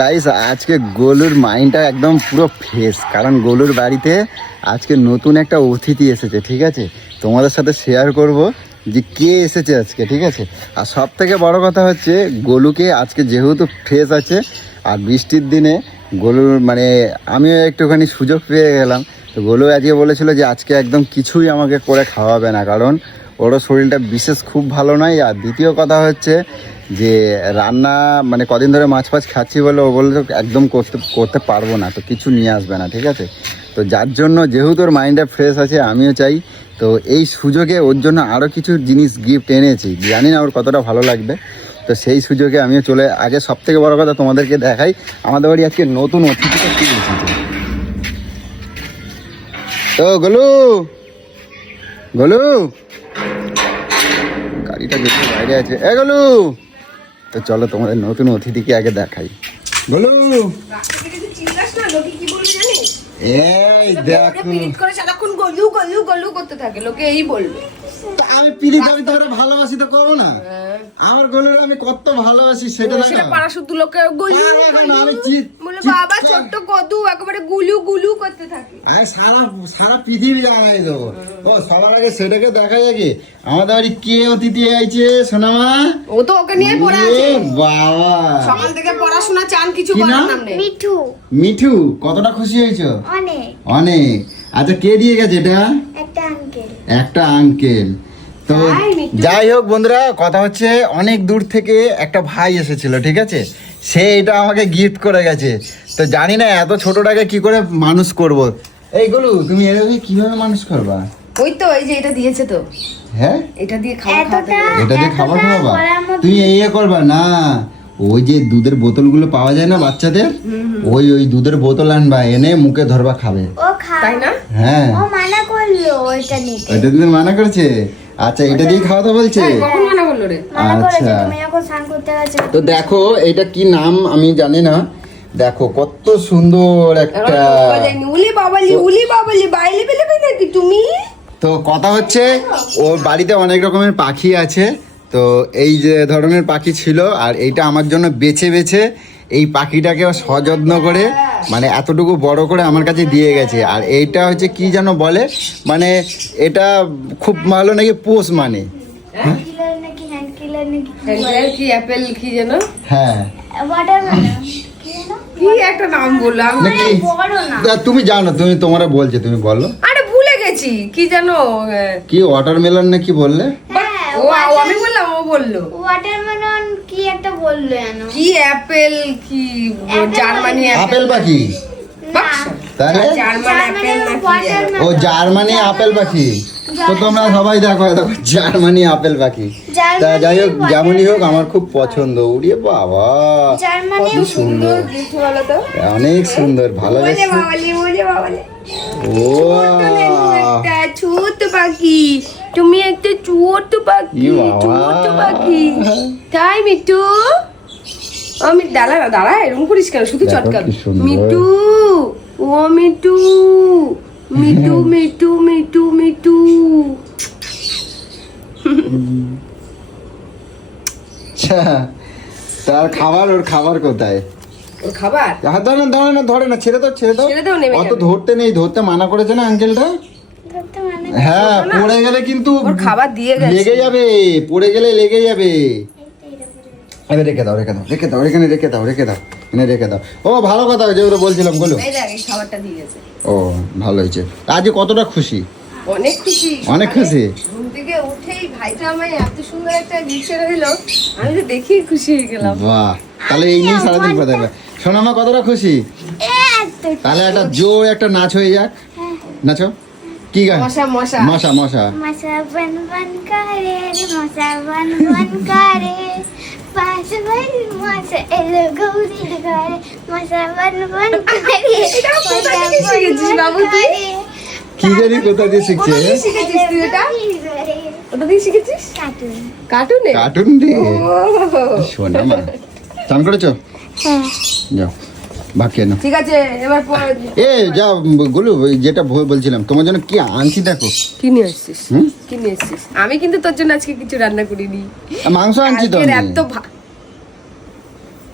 Guys আজকে গোলুর মাইন্ডটা একদম পুরো ফ্রেশ, কারণ গোলুর বাড়িতে আজকে নতুন একটা অতিথি এসেছে। ঠিক আছে, তোমাদের সাথে শেয়ার করব যে কে এসেছে আজকে। ঠিক আছে, আর সব থেকে বড় কথা হচ্ছে গোলুকে আজকে যেহেতু ফ্রেশ আছে আর বৃষ্টির দিনে গোলুর মানে আমিও একটুখানি সুযোগ পেয়ে গেলাম। তো গোলু আজকে বলেছিল যে আজকে একদম কিছুই আমাকে করে খাওয়াবে না, কারণ ওরও শরীরটা বিশেষ খুব ভালো নয়। আর দ্বিতীয় কথা হচ্ছে যে রান্না মানে কদিন ধরে মাছ ফাছ খাচ্ছি বলে ও বললো একদম করতে পারবো না, তো কিছু নিয়ে আসবে না। ঠিক আছে, তো যার জন্য যেহেতু ওর মাইন্ডটা ফ্রেশ আছে আমিও চাই, তো এই সুযোগে ওর জন্য আরও কিছু জিনিস গিফট এনেছি, জানি না ওর কতটা ভালো লাগবে। তো সেই সুযোগে আমিও চলে আগে সব থেকে বড়ো কথা তোমাদেরকে দেখাই আমাদের বাড়ি আজকে নতুন অতিথিটা কি এসেছে। তো গোলু গোলু গাড়িটা যেতে বাইরে আছে, এ গোলু তো চলো তোমাদের নতুন অতিথিকে আগে দেখাই। গোলু এই দেখো গলু গলু গলু করতে থাকে, লোকে এই বলবে আমি পিরিত আমি তোরা ভালোবাসি তো করবো না। আমার গোলুর আমি কত ভালোবাসি সেটা সেটা পাড়া শুধু লোকে গলু বলে বাবা ছোট্ট কদু একেবারে গুলু গুলু করতে থাকে। আর সারা পৃথিবী জানাই দেবো। ও সবার আগে সেটাকে দেখা যায় কি আমাদের বাড়ি কে অতিথি আইছে সোনামা। ও তো ওকে নিয়ে পড়া আছে বাবা, সকাল থেকে পড়াশোনা চান কিছু করার নাম নেই। মিঠু মিঠু কতটা খুশি হয়েছো? অনেক অনেক। আচ্ছা কে দিয়ে গেছে এটা? একটা আঙ্কেল। তো যাই হোক বন্ধুরা, কথা হচ্ছে অনেক দূর থেকে একটা ভাই এসেছিল। ঠিক আছে, সে এটা আমাকে গিফট করে গেছে। তো জানি না এত ছোটটাকে কি করে মানুষ করব। এই গোলু তুমি এভাবে কিভাবে মানুষ করবা? ওই তো এই যে এটা দিয়েছে তো, হ্যাঁ এটা দিয়ে খাবার খাওয়াতে হবে। এটা দিয়ে খাবার খাওয়াবা? তুমি ইয়ে করবা না, ওই যে দুধের বোতলগুলো পাওয়া যায় না বাচ্চাদের, ওই দুধের বোতল আনবা, এনে মুখে ধরবা খাবে। ও খায় তাই না? হ্যাঁ ও মানা করলো ওইটা নিতে। এটা দিতে মানা করেছে? আচ্ছা এটা দিয়ে খাওয়াতে বলছে? কখন মানা করলো রে? মানা করেছে, আচ্ছা। তুমি যখন স্নান করতে গেছো। তো দেখো এটা কি নাম আমি জানি না, দেখো কত সুন্দর একটা। উলি বাবালি বাইলে বেলে নাকি তুমি? তো কথা হচ্ছে ওর বাড়িতে অনেক রকমের পাখি আছে, তো এই যে ধরনের পাখি ছিল, আর এইটা আমার জন্য বেছে বেছে এই পাখিটাকে সযত্ন করে মানে এতটুকু বড় করে আমার কাছে দিয়ে গেছে। আর এইটা হচ্ছে কি যেন বলে, মানে এটা খুব ভালো নাকি পোষ মানে। হ্যান্ড কিলার নাকি হ্যান্ড কিলার নাকি কি অ্যাপেল কি যেন? হ্যাঁ ওয়াটারমেলন কি জানো? কি একটা নাম বললাম নাকি বড় না। তুমি জানো, তুমি তোমরা বলছে তুমি বলো। আরে ভুলে গেছি কি জানো। কি ওয়াটারমেলন নাকি বললে? হ্যাঁ ও আমি বললাম ও বললো ওয়াটারমেলন কি একটা বললো জানো? কি অ্যাপেল কি জার্মানি আপেল পাখি না তাহলে? জার্মানি অ্যাপেল নাকি? ওয়াটারমেলন ও জার্মানি আপেল পাখি। তো তোমরা সবাই দেখো দেখো জার্মানি আপেল পাখি। তা যাই হোক যেমনই হোক আমার খুব পছন্দ। উড়িয়ে বাবা জার্মানি কত সুন্দর, কিছু বলো তো। অনেক সুন্দর, ভালো বলে লাগছে। বাবালি বলে বাবালি ও একটা ছোট পাখি, তুমি একটা ছোট পাখি, ই বাবা। ছোট পাখি। তাই মিটু? আমি দাঁড়া দাঁড়া এরকম করিস কেন, শুধু দেখো চটকাবি। কি সুন্দর। মিটু ও মিটু মিটু মিটু মিটু মিটু। আচ্ছা তার খাবার, ওর খাবার কোথায়? ওর খাবার ধরে না ধরে না, ছেড়ে দাও ছেড়ে দাও। ছেড়ে দাও, নেমে অত যাবে। ধরতে নেই, ধরতে মানা করেছে না আঙ্কেলটা। ধরতে মানে হ্যাঁ পড়ে গেলে কিন্তু ওর খাবার দিয়ে গেছে। লেগে যাবে, পড়ে গেলে লেগে যাবে। এবার রেখে দাও রেখে দাও রেখে দাও, এখানে রেখে দাও রেখে দাও, এনে রেখে দাও। ও ভালো কথা, যেগুলো বলছিলাম বলো। এই দেখ এই খাবারটা দিয়ে গেছে। ও ভালো হয়েছে। আজ কতটা খুশি? অনেক খুশি। অনেক খুশি। ঘুম থেকে উঠেই ভাইটা আমায় এত সুন্দর একটা গিফট এনে দিল, আমি তো দেখি খুশি হয়ে গেলাম। বাহ, তাহলে এই নিয়ে সারাদিন কথা বলবে। সোনামা কতটা খুশি? এত তাহলে একটা জোর একটা নাচ হয়ে যাক। নাচো। কি গান? মশা মশা মশা মশা। মশা বন বন করে রে মশা বন বন করে পাশ বন মশা এলো গৌরীর ঘরে মশা বন বন করে। এটা কোথা থেকে শিখেছিস বাবু তুই? কি জানি কোথা দিয়ে শিখছে? কোথা দিয়ে শিখেছিস তুই এটা? কোথা দিয়ে শিখেছিস? কার্টুন। কার্টুনে? কার্টুন দিয়ে। সোনামা চান করেছো? হ্যাঁ যাও ভাত খেয়ে নাও। ঠিক আছে এবার এ যা গুলু, যেটা বলছিলাম তোমার জন্য কি আনছি দেখো। কি নিয়ে আসছিস? হুম? কি নিয়ে আসছিস? আমি কিন্তু তোর জন্য আজকে কিছু রান্না করিনি। মাংস আনছি তো আজকের আমি। এত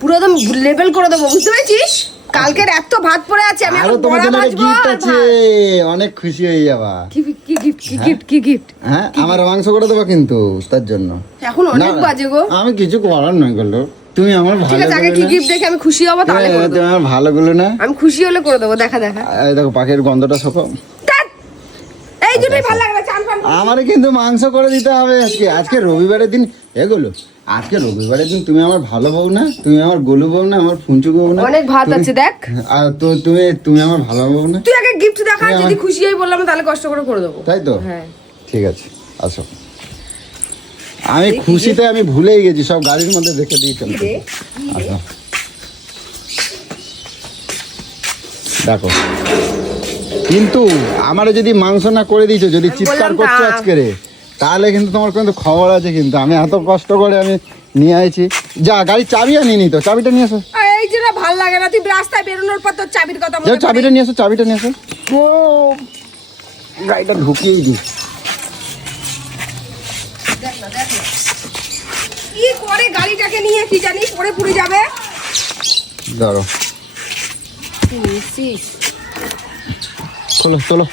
পুরো একদম লেভেল করে দেবো, বুঝতে পেরেছিস? কালকের এত ভাত পড়ে আছে, আমি আরো এখন তোমার বড়া জন্য ভাজবো গিফট আর আছে, ভাত। অনেক খুশি হয়ে যাবা। কি গিফট, কি গিফট, কি গিফট? হ্যাঁ, আমার মাংস করে দেবো কিন্তু তার জন্য। এখন অনেক না, বাজে গো। আমি কিছু করার নয় করলো, তুমি আমার ঠিক ভালো আছে, আগে কি গুলো না, গিফট দেখে আমি খুশি হবো, তাহলে করে তুমি দেবো। আমার ভালো গুলো না, আমি খুশি হলে করে দেবো, দেখা দেখা। এই দেখো পাখির গন্ধটা শোকো। ধ্যাৎ, এই জন্যই ভালো লাগে না, চান ফান। আমারে কিন্তু মাংস করে দিতে হবে আজকে। আজকে রবিবারের দিন, এগুলো আজকে রবিবারের দিন তুমি আমার ভালো বউ না, তুমি আমার গোলু বউ না, আমার ফুঞ্চু বউ না, অনেক ভাত তুমি- আছে দেখ। আর তো তুমি আমার ভালো বউ না, তুই আগে গিফট দেখা, তুই যদি আমার- খুশি হই বললাম তাহলে কষ্ট করে দেবো। তাই তো? হ্যাঁ। ঠিক আছে, আসো। আমি খুশিতে আমি ভুলেই গেছি, সব গাড়ির মধ্যে রেখে দিয়ে চলতে। রে, আসো, দেখো কিন্তু আমারে যদি মাংস না করে দিয়েছো, যদি চিৎকার বললাম করছো না। আজকে রে, তাহলে কিন্তু তোমার কিন্তু খবর আছে। কিন্তু আমি এত কষ্ট করে আমি নিয়ে আইছি। যা, গাড়ির চাবি আনিনি তো, চাবিটা নিয়ে আসো। এই জন্য ভালো লাগে না, তুই রাস্তায় বেরোনোর পর তোর চাবির কথা যাও, মনে চাবিটা নিয়ে আসো, চাবিটা নিয়ে আসো। ও, গাড়িটা ঢুকিয়েই দিই। দেখ না, দেখ না। কি করে গাড়িটাকে নিয়ে কি জানিস পরে পুড়ে যাবে। ধরো, চলো চলো।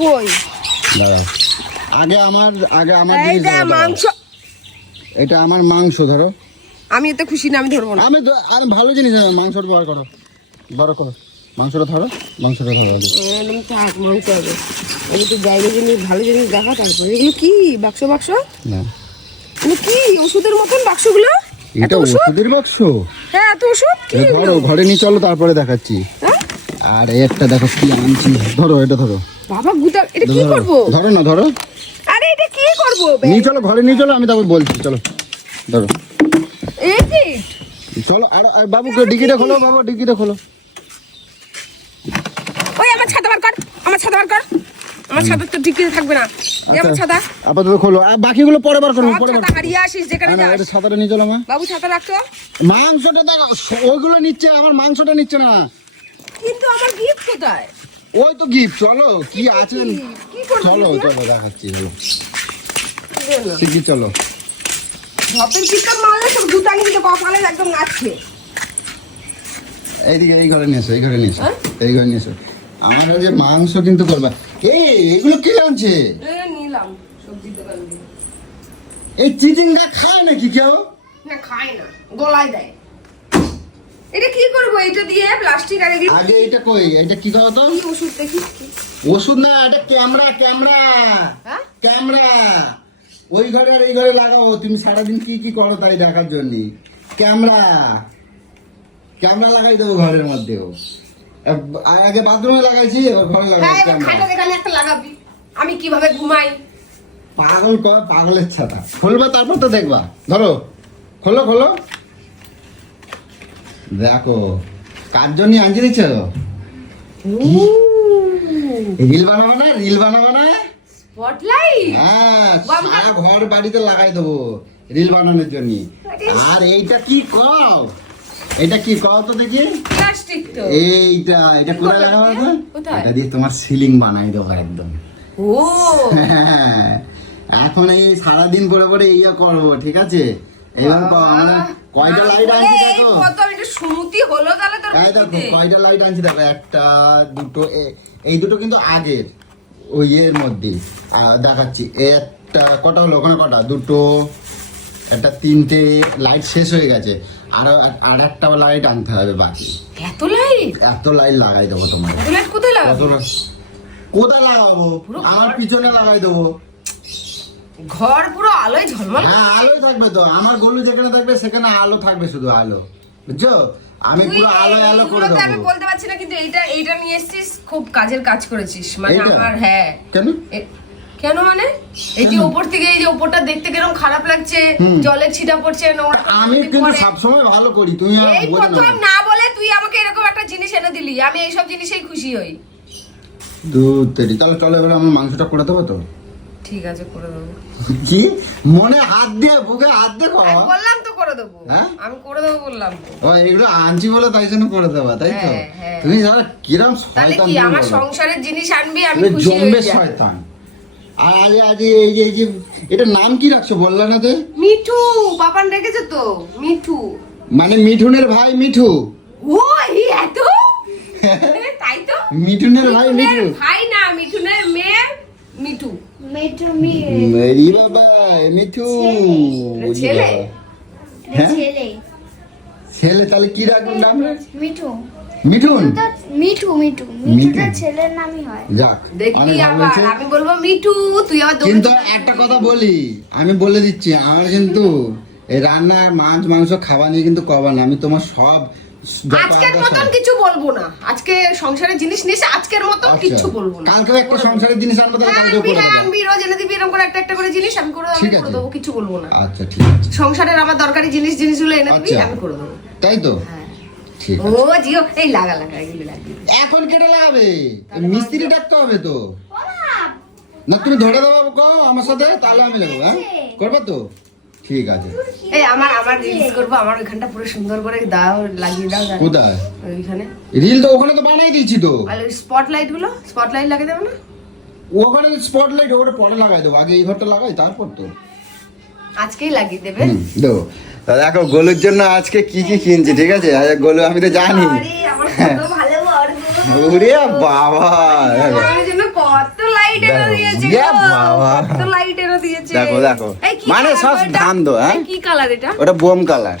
কই দাঁড়া, আগে আমার এই জিনিস দে দাও, দাও। মাংস। এটা আমার মাংস, ধরো। আমি এতে খুশি না, আমি ধরবো না। আমি ভালো জিনিস আছে, মাংসটা বার করো, বার করো, মাংসটা ধরো, মাংসটা ধরো আগে। একদম থাক, মাংস হবে। আমি তো বাইরে জিনিস, ভালো জিনিস দেখা, তারপরে এগুলো কি বাক্স বাক্স, না, এগুলো কি ওষুধের মতন বাক্সগুলো? এত এটা ওষুধ? ওষুধের বাক্স। হ্যাঁ, এত ওষুধ কি এ ধরো, এগুলো? ঘরে নিয়ে চলো, তারপরে দেখাচ্ছি। হ্যাঁ? আর একটা দেখো কি আনছি, ধরো, এটা ধরো, বাবা গুতা, এটা কি ধরো, করবো? ধরো না, ধরো, আরে এটা কি করবো? নিয়ে চলো, ঘরে নিয়ে চলো, আমি তারপর বলছি। চলো, ধরো, এই কি? চলো। আর বাবুকে ডিকিটা খোলো, বাবা ডিকিটা খোলো। ওই আমার ছাতা বার কর, আমার ছাতা বার কর। আমার ছাতা তো ঠিক থাকবে না। এই আমার ছাতা। আপাতত খোলো, আর বাকিগুলো পরে বার করবো, সব পরে বার ছাতা হারিয়ে আসিস যেখানে করবো। যাস। এটা ছাতাটা নিয়ে চলো, মা। বাবু ছাতা রাখতো। মাংসটা দেখো, ওইগুলো নিচ্ছে, আমার মাংসটা নিচ্ছে না। কিন্তু আমার গিফট কোথায়? ওই তো গিফট, চলো কি আছে, কি করবো? চলো চলো দেখাচ্ছি, চলো শিখি, চলো। ধপের কিপটা মারলে সব গুতানি দিতে কপালে একদম নাচছে। এইদিকে, এই ঘরে নিয়ে এসো, এই ঘরে নিয়ে এসো, হ্যাঁ? এই ঘরে নিয়ে এসো। আমার যে মাংস কিন্তু করবা। এগুলো কে আনছে? নিলাম সবজি দোকান থেকে। এই চিচিঙ্গা খায় নাকি কেউ? না খাই না, গলায় দেয়। এটা কি করবো? এটা দিয়ে প্লাস্টিক আর এগুলো আগে এটা কই, এটা কি করো তো? কি ওষুধ দেখিস কি? ওষুধ না, এটা ক্যামেরা, ক্যামেরা, হ্যাঁ? ক্যামেরা। ওই ঘরে আর এই ঘরে লাগাবো, তুমি সারাদিন কি কি করো তাই দেখার জন্য। ক্যামেরা, ক্যামেরা লাগাই দেবো ঘরের মধ্যেও। আগে বাথরুমে লাগাইছি, এবার ঘরে হ্যাঁ, লাগাই এবার খাটে দেখালে একটা লাগাবি। আমি কিভাবে ঘুমাই? পাগল কর, পাগলের ছাতা। খুলবা তারপর তো দেখবা। ধরো, খোলো খোলো, দেখো কার জন্য আনছি দিচ্ছ। রিল বানাবো না, রিল বানাবো না। স্পটলাইট। হ্যাঁ, বাবা। সারা ঘর বাড়িতে লাগাই দেবো রিল বানানোর জন্য। আর এইটা কি কও, এটা কি কও তো দেখি। প্লাস্টিক তো। এইটা এটা কি করে করবে লাগাবো দিয়ে? তো, কোথায়? এটা দিয়ে তোমার সিলিং বানাই দেবো একদম। ও হ্যাঁ, এখন এই সারাদিন পরে পরে ইয়া করবো, ঠিক আছে? এবার কয়টা লাইট আনছি এই দেখো। কত এটা সুমতি হলো তাহলে তোর এই দেখো বুদ্ধিতে। কয়টা লাইট আনছি দেখো, একটা দুটো, এই দুটো কিন্তু আগের ওই এর মধ্যে দেখাচ্ছি। একটা কটা হলো ওখানে, কটা, দুটো, একটা, তিনটে লাইট শেষ হয়ে গেছে। আর একটা লাইট আনতে হবে বাকি। এত লাইট? এত লাইট লাগাই দেবো তোমার। এত লাইট কোথায় কত লাগাবো? কোথায় লাগাবো? আমার পিছনে লাগাই দেবো। ঘর পুরো আলোয় ঝলমল। হ্যাঁ, আলোয় থাকবে তো, আমার গলু যেখানে থাকবে সেখানে আলো থাকবে, শুধু আলো, বুঝছো? আমি তুই পুরো আলো আলো করে এইগুলোতে আমি দেবো। বলতে পারছি না, কিন্তু এইটা নিয়ে এসেছিস, খুব কাজের কাজ করেছিস। মানে এইটা? আমার, হ্যাঁ। কেন? কেন মানে? এই যে উপর থেকে, এই যে উপরটা দেখতে কিরকম খারাপ লাগছে, জলের ছিটা পড়ছে, নোংরা আমি কিন্তু পড়ে। সবসময় ভালো করি, তুমি আর এই বোঝো প্রথম না। না বলে তুই আমাকে এরকম একটা জিনিস এনে দিলি, আমি এইসব জিনিসেই খুশি হই। দুধ তেরি, তাহলে চলো এবার আমার মাংসটা করে দেবো তো। ঠিক আছে, করে দেবো। কি মনে হাত দিয়ে, বুকে হাত দিয়ে আমি খাওয়া। বললাম তো করে দেবো। হ্যাঁ? আমি করে দেবো বললাম তো। ও, এগুলো আনছি বলে তাই জন্য করে দেবা, তাই তো? হ্যাঁ, হ্যাঁ। তুমি জানো কিরম তাহলে শয়তান কি তুমি আমার বলো। সংসারের জিনিস আনবি, আমি তুমি খুশি জম্বে হয়ে যাই। শয়তান। আর আজ এই যে এটার নাম কি রাখছো বললা না তো? মিঠু, বাবান রেখেছে তো, মিঠু। মানে মিঠুনের ভাই মিঠু। ও এই এত তাই তো মিঠুনের ভাই মিঠু। মিঠুনের ভাই না, মিঠুনের মেয়ে মিঠু। মিঠু মেরি বাবা মিঠু। ছেলে? হ্যাঁ? ছেলে ছেলে, তাহলে কি রাখুন নাম? মিঠু। মিঠুন। মিঠুটা ছেলের নামই হয়। যাক, দেখবি অনেক ভালো আবার হয়েছে। আমি বলবো মিঠু, তুই আবার দৌড়ে কিন্তু চলে একটা কথা বলি, আমি বলে দিচ্ছি, আমার কিন্তু এই রান্না মাছ মাংস খাওয়া নিয়ে কিন্তু কবা না। আমি তোমার সব যত আজকের আদেশ মতন হয়- কিছু বলবো না। আজকে সংসারের জিনিস নিয়ে এসে আজকের মতন আচ্ছা, কিছু বলবো না। কালকেও একটা সংসারের জিনিস আনবো, তাহলে কালকেও করে দেবো। আনবি রোজ এনে দিবি এরকম করে একটা একটা করে জিনিস আমি করে ঠিক করে আছে। দেবো, কিছু বলবো না। আচ্ছা ঠিক আছে, সংসারের আমার দরকারি জিনিসগুলো এনে দিবি, আচ্ছা। আমি করে দেবো। তাই তো। হ্যাঁ। ঠিক ও আছে। জিও এই লাগা এগুলো লাগবে। এখন কেটে লাগাবে, মিস্ত্রি ডাকতে হবে তো। না তুমি ধরে দেবো কো আমার সাথে, তাহলে আমি লাগাবো। হ্যাঁ করবো তো, ঠিক আছে। এই আমার রিলস করবো, আমার ওইখানটা পুরো সুন্দর করে দাও, লাগিয়ে দাও জানো? কোথায় ওইখানে রিল? তো ওখানে তো বানাই দিয়েছি তো। আর ওই স্পটলাইট লাগিয়ে দেবো না? ওখানে স্পটলাইট ওটা পরে লাগাই দেবো, আগে এই ঘরটা লাগাই তারপর তো। আজকেই লাগিয়ে দেবে। দেবো। তা দেখো গোলুর জন্য আজকে কি কি কিনছি, ঠিক আছে? আরে গোলু আমি তো জানি। আরে আমার কত ভালো বর গো। ওরে বাবা, আমার জন্য কত লাইট এনে দেখো, দিয়েছে ইয়ে গো। বাবা। কত লাইট এনে দিয়েছে। দেখো, দেখো। এই কি মানে কালার সব গো এটা? ধান দো, হ্যাঁ? এই কি কালার এটা? ওটা বোম কালার।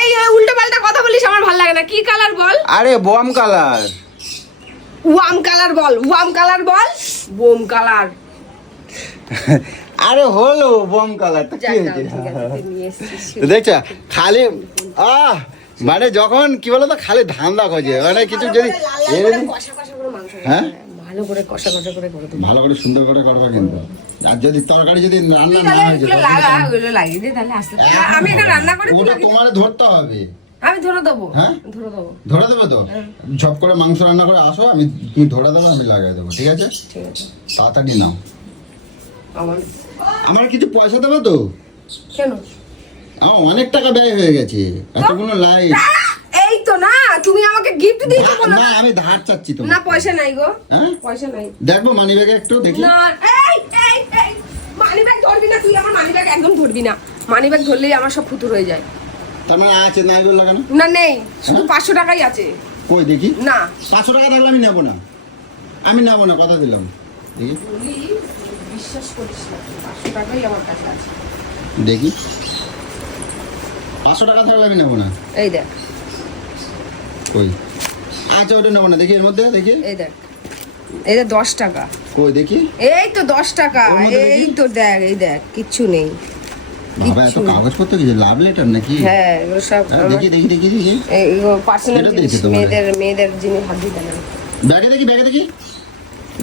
এই উল্টো পাল্টা কথা বলিস, আমার ভালো লাগে না। কি কালার বল? আরে বোম কালার। ওয়াম কালার বল, ওয়াম কালার বল, বোম কালার। আরে হলো বোম কালার তো কি যাক, হয়েছে? ঠিক আছে, নিয়ে এসেছিস। দেখছো খালি মানে যখন কি বলতো খালি ধান্দা খোঁজে, মানে কিছু যদি এনে দিই- কষা কষা করে মাংস হ্যাঁ? ভালো করে কষা কষা করে করে দেবো। ভালো করে সুন্দর করে করবা কিন্তু। আর যদি তরকারি যদি রান্না না তাহলে হয়ে ওগুলো যায়, লাগা, ওগুলো লাগিয়ে দে তাহলে আস্তে আস্তে। আমি এখানে রান্না করে ওটা তোমার ধরতে হবে। আমি ধরে দেবো। হ্যাঁ? ধরে দেবো। ধরে দেবে তো? ঝপ করে মাংস রান্না করে আসো, আমি তুমি ধরে দেবে, আমি লাগাই দেবো, ঠিক আছে? ঠিক আছে। তাড়াতাড়ি নাও। আমার আমার কিছু পয়সা দেবে তো? কেন? আমার অনেক টাকা ব্যয় হয়ে গেছে, এতগুলো লাইট। এই তো না, তুমি আমাকে গিফট দিয়েছো বলো না না। আমি ধার চাচ্ছি তো। না পয়সা নাই গো। হ্যাঁ? পয়সা নাই। দেখবো মানি ব্যাগে একটু দেখি। না এই মানিব্যাগ ধরবি না তুই, আমার মানিব্যাগ একদম ধরবি না। মানিব্যাগ ধরলেই আমার সব ফুতুর হয়ে যায়। তার মানে আছে নাই বলে লাগানো? না নেই, শুধু 500 টাকাই আছে। কই দেখি। না 500 টাকা থাকলে আমি নেবো না, আমি নেবো না, কথা দিলাম। দেখি বলি, বিশ্বাস করিস না, 500 টাকাই আমার কাছে আছে। দেখি 500 টাকা থাকলে আমি নেবো না। এই দেখ, কই আচ্ছা ওটা নেবো না, দেখি এর মধ্যে দেখি। এই দেখ, এই দেখ 10 টাকা। কই দেখি। এই তো 10 টাকা। ওর মধ্যে এই দেখি। তো দেখ, এই দেখ, কিচ্ছু নেই। বাবা এত কিচ্ছু। কাগজপত্র কিছু লাভ লেটার নাকি? হ্যাঁ এগুলো সব হ্যাঁ, দেখি দেখি দেখি দেখি পার্সোনাল এটা জিনিস, দিয়েছে তোমার। মেয়েদের জিনিস হাত দিতে না। ব্যাগে দেখি ব্যাগে দেখি।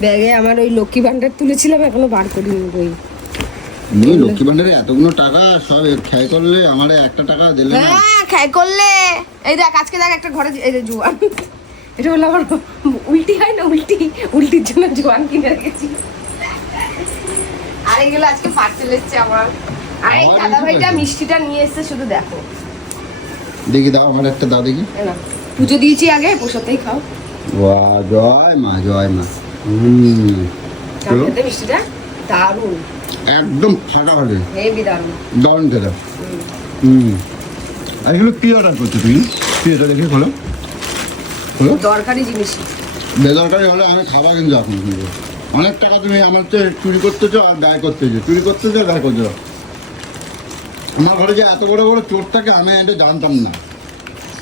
ব্যাগে আমার ওই লক্ষ্মী ভান্ডার তুলেছিলাম, এখনো বার করিনি বই। তুমি লক্ষ্মী ভান্ডারে এতগুলো টাকা সব খেয়ে করলে, আমার একটা টাকা দিলে না। হ্যাঁ খাই করলে। এই দেখ আজকে দেখ একটা ঘরে এই যে জোয়ান, এটা হলো আমার উল্টি হয় না, উল্টির জন্য জোয়ান কিনে রেখেছি। আর এইগুলো আজকে পার্সেল এসছে আমার। আর এই আমার দাদা ভাইটা কিছু মিষ্টিটা নিয়ে এসছে, শুধু দেখো। দেখি দাও আমার একটা দাও দেখি। এই নাও, পুজো দিয়েছি আগে, প্রসাদেই খাও। বাহ জয় মা জয় মা। কেমন খেতে মিষ্টিটা? দারুণ, একদম ফাটাফাটি, হেভি দারুণ। দারুণ খেতে। আর এগুলো কি অর্ডার করছো তুমি? কি এটা দেখি খোলো খোলো। দরকারি জিনিস। বেদরকারি হলে আমি খাবো কিন্তু এখন, কিন্তু অনেক টাকা তুমি আমার তো চুরি করতেছো আর ব্যয় করতেছো, চুরি করতেছো ব্যয় করছো। আমার ঘরে যে এত বড় বড় চোর থাকে আমি এটা জানতাম না।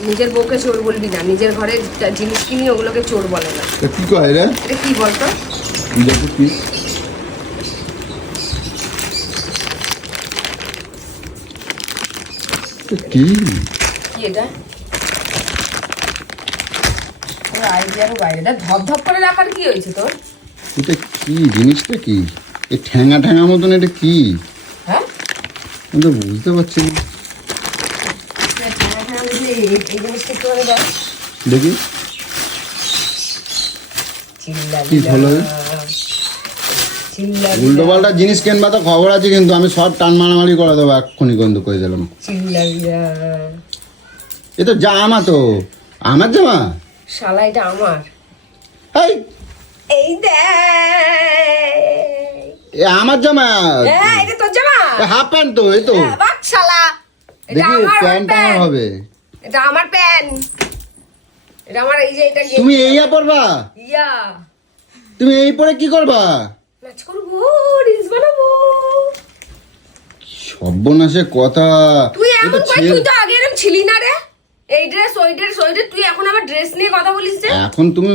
নিজের বউকে চোর বলবি না, নিজের ঘরে জিনিস কিনি ওগুলোকে চোর বলে না। এ কি করে রে? এটা কি বলতো? দেখি কি কি কি এটা? তোর আইডিয়ারও বাইরে। এটা ধপ করে রাখার কি হয়েছে তোর? এটা কি জিনিসটা? কি এই ঠ্যাঙা ঠ্যাঙা মতন? এটা কি হ্যাঁ, আমি তো বুঝতে পারছি না। এই জিনিসটা একটু করে দেখ। দেখি কি হলো? উল্টো পাল্টা জিনিস কেনবা তো খবর আছে, কিন্তু আমি সব টান মারামারি করে দেবো এক্ষুনি, কিন্তু করে দিলাম। এ তো জামা, তো আমার জামা। শালা এটা আমার। এই এই দেখ, এ আমার জামা, হ্যাঁ এটা তোর জামা। হাফ প্যান্ট তো, এই তো। বাক শালা, এটা দেখি আমার প্যান্ট আমার প্যান্ট। হবে। এটা আমার প্যান্ট, এটা আমার, এই যে এটা তুমি এইয়া পরবা? ইয়া তুমি এই পরে কি করবা? নাচ করবো, রিলস বানাবো। সর্বনাশের কথা। তুই এটা এমন কই, ছেলে- তুই তো আগে এরকম ছিলি না রে। এই ড্রেস ওই ড্রেস ওই ড্রেস, তুই এখন আমার ড্রেস নিয়ে কথা বলিস যে? এখন তুমি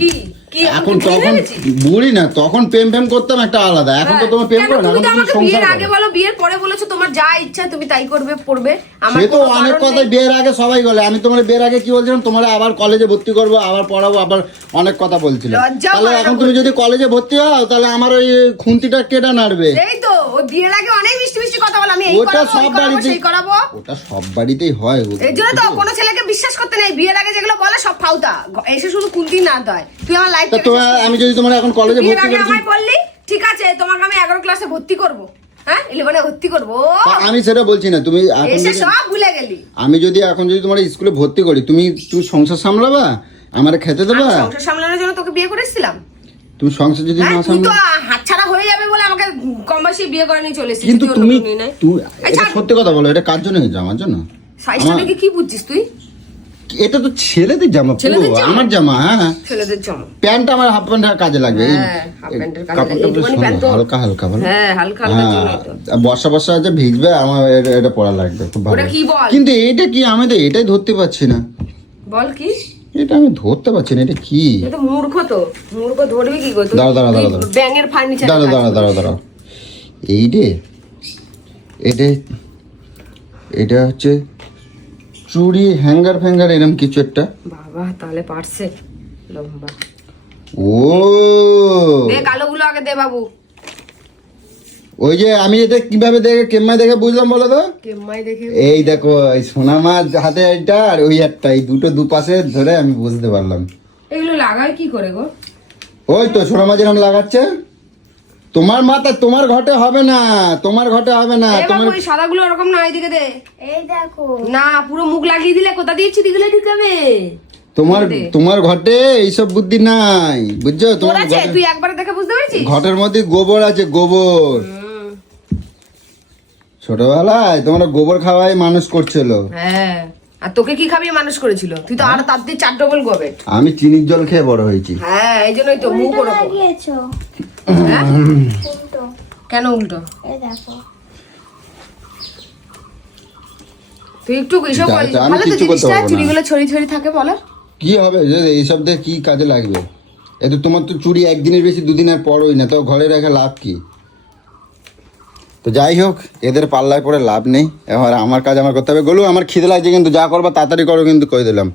কি কি এখন তুই ভুলে তখন গেছিস? বুড়ি না, তখন প্রেম ফেম করতাম একটা আলাদা, এখন তো হ্যাঁ, তোমার প্রেম কেন করো না, তুমি এখন তো তুমি আমাকে সংসার বিয়ের করো। আগে বলো, বিয়ের পরে বলেছো তোমার যা ইচ্ছা তুমি তাই করবে পড়বে। আমার সে তো কোনো অনেক বারণ কথাই নেই। বিয়ের আগে সবাই বলে, আমি তোমার বিয়ের আগে কি বলছিলাম, তোমার আবার কলেজে ভর্তি করবো, আবার পড়াবো, আবার অনেক কথা বলছিলাম। লজ্জা তাহলে করে না এখন তুমি যদি কলেজে ভর্তি হও, তাহলে আমার ওই খুন্তিটা কেটে নাড়বে। এই তো ও বিয়ের আগে অনেক মিষ্টি মিষ্টি কথা বলে, আমি এই ওটা করাবো, সব ওই করাবো, বাড়িতে সেই করাবো। ওটা সব বাড়িতেই হয়। এই জন্য তো কোনো ছেলেকে বিশ্বাস করতে নেই, বিয়ের আগে যেগুলো বলে সব ফাউতা, এসে শুধু কুন্তি না দেয়। তুই আমার লাইফ তা তোমার, আমি যদি তোমার এখন কলেজে বিয়ের ভর্তি আগে করছি, আমায় বললি ঠিক আছে, তোমাকে আমি 11 ক্লাসে ভর্তি করব, হ্যাঁ 11-এ ভর্তি করব। তা আমি সেটা বলছি না, তুমি এখন এসে যদি- সব ভুলে গেলি। আমি যদি এখন যদি তোমার স্কুলে ভর্তি করি, তুমি তুমি সংসার সামলাবা, আমার খেতে দেবা? আমি সংসার সামলানোর জন্য তোকে বিয়ে করেছিলাম। তুমি সংসার যদি হ্যাঁ, না তুই তো সামলা, হাতছাড়া হয়ে যাবে বলে আমাকে কম বয়সে বিয়ে করে নিয়ে চলে এসেছিস। কিন্তু তুই অন্য তুমি কেউ নিয়ে নেয়। এই এটা ছাড়। সত্যি কথা বলো, এটা কার জন্য হয়েছে? আমার জন্য? সাইজটা আমার- দেখে কি বুঝছিস তুই? এটা তো ছেলেদের জামা, পুরো ছেলেদের জামা? আমার জামা। হ্যাঁ, ছেলেদের জামা। প্যান্ট আমার হাফ প্যান্ট কাজে লাগবে। এই হ্যাঁ, হাফ প্যান্টের কাজে কাপড়টা লাগে। বেশ এইটুকুনি প্যান্ট সুন্দর, তো- হালকা হালকা ভালো। হ্যাঁ, হালকা হালকা জন্যই তো। হ্যাঁ, বর্ষা বর্ষা আছে, ভিজবে, আমার এটা পরা লাগবে, খুব ভালো। ওটা কি বল? কিন্তু এটা কি, আমি তো এটাই ধরতে পারছি না, বল কি? এটা আমি ধরতে পারছি না, এটা কি? এ তো মূর্খ, তো মূর্খ ধরবি কি করে? দাঁড়াও, দাঁড়াও, দাঁড়াও, দাঁড়াও। ব্যাঙের ফার্নিচার। দাঁড়াও দাঁড়াও দাঁড়াও দাঁড়াও, এই রে, এটা এটা হচ্ছে চুড়ি, হ্যাঙ্গার ফ্যাঙ্গার, এরকম কিছু একটা। বাবা তাহলে পারছে লম্বা। ও, দে কালোগুলো আগে দে বাবু। ওই যে আমি এটা কিভাবে দেখে, কেমন দেখে বুঝলাম বলো তো? কেম্মাই দেখে। এই দেখো, এই সোনা মাছ হাতে একটা, আর ওই একটা, এই দুটো দুপাশে ধরে আমি বুঝতে পারলাম। এগুলো লাগায় কি করে গো? ওই তো সোনা মাছ এরকম লাগাচ্ছে। তোমার মাথা, তোমার ঘটে হবে না, তোমার ঘটে হবে না, এ বাবু তোমার এই সাদাগুলো ওরকম না, এইদিকে দে। এই দেখো না পুরো মুখ লাগিয়ে দিলে কোথা দিয়ে চিঠিগুলো ঢুকাবে? তোমার দে। তোমার ঘটে এইসব বুদ্ধি নাই, বুঝছো? তোর তোমার আছে, তুই একবারে দেখে বুঝতে পেরেছিস? ঘটের মধ্যে গোবর আছে, গোবর। ছোটবেলায় তোমরা গোবর খাওয়াই মানুষ করছিল। হ্যাঁ, আর তোকে কি খাবিয়ে মানুষ করেছিল? তুই তো আর তার দিয়ে 4 ডবল গোবেট। আমি চিনির জল খেয়ে বড় হয়েছি। হ্যাঁ, এই জন্যই তো মুখ উল্টো ওরকম। লাগিয়েছো হ্যাঁ? উল্টো কেন উল্টো? এই দেখো তুই একটু এসব যা, যা, আমি ভালো তো কিচ্ছু করতে জিনিসটা, পারবো না। চুড়িগুলো ছড়ি ছড়ি থাকে বলো। কি হবে যে এইসব দিয়ে কি কাজে লাগবে? এ তো তোমার তো চুড়ি একদিনের বেশি দুদিনের পরই না, তো ঘরে রেখে লাভ কি? তো যাই হোক, এদের পাল্লায় পড়ে লাভ নেই, এবার আমার কাজ আমার করতে হবে। গলু, আমার খিদে লাগছে, কিন্তু যা করবা তাড়াতাড়ি করো, কিন্তু কই দিলাম।